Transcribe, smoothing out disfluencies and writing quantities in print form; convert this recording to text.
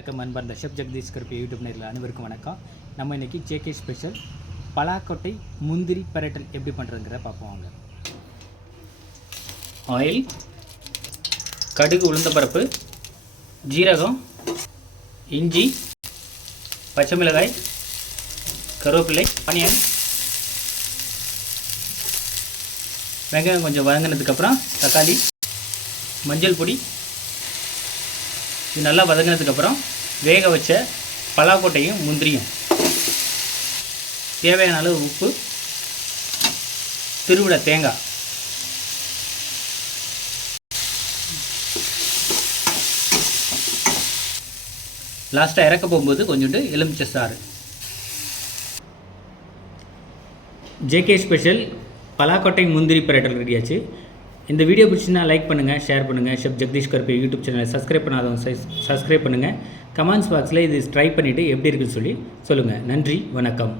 வணக்கம் அன்பார்ந்த ஷெஃப் ஜெகதீஷ் கருப்பு யூடியூப் நேரில் அனைவருக்கும் வணக்கம். நம்ம இன்றைக்கி ஜேகே ஸ்பெஷல் பலாக்கொட்டை முந்திரி பரட்டல் எப்படி பண்ணுறதுங்கிற பார்ப்போம். வாங்க. ஆயில், கடுகு, உளுந்தம்பருப்பு, ஜீரகம், இஞ்சி, பச்சை மிளகாய், கருவேப்பிலை, ஆனியன், வெங்காயம் கொஞ்சம் வதங்கினதுக்கப்புறம் தக்காளி, மஞ்சள் பொடி, இது நல்லா வதங்கினதுக்கப்புறம் வேக வச்ச பலாக்கொட்டையும் முந்திரியும், தேவையான அளவு உப்பு, திருவிட தேங்காய், லாஸ்ட்டாக இறக்க போகும்போது கொஞ்சோண்டு எலுமிச்சை சாறு. ஜேகே ஸ்பெஷல் பலாக்கொட்டை முந்திரி பரட்டல் ரெடியாச்சு. இந்த வீடியோ பிடிச்சினா லைக் பண்ணுங்கள், ஷேர் பண்ணுங்கள். ஷெஃப் ஜெகதீஷ் கருப்பு யூடியூப் சேனலை சப்ஸ்கிரைப் பண்ணாதவங்க சப்ஸ்கிரைப் பண்ணுங்கள். கமெண்ட்ஸ் பாக்ஸில் இது ட்ரை பண்ணிவிட்டு எப்படி இருக்குன்னு சொல்லுங்கள். நன்றி, வணக்கம்.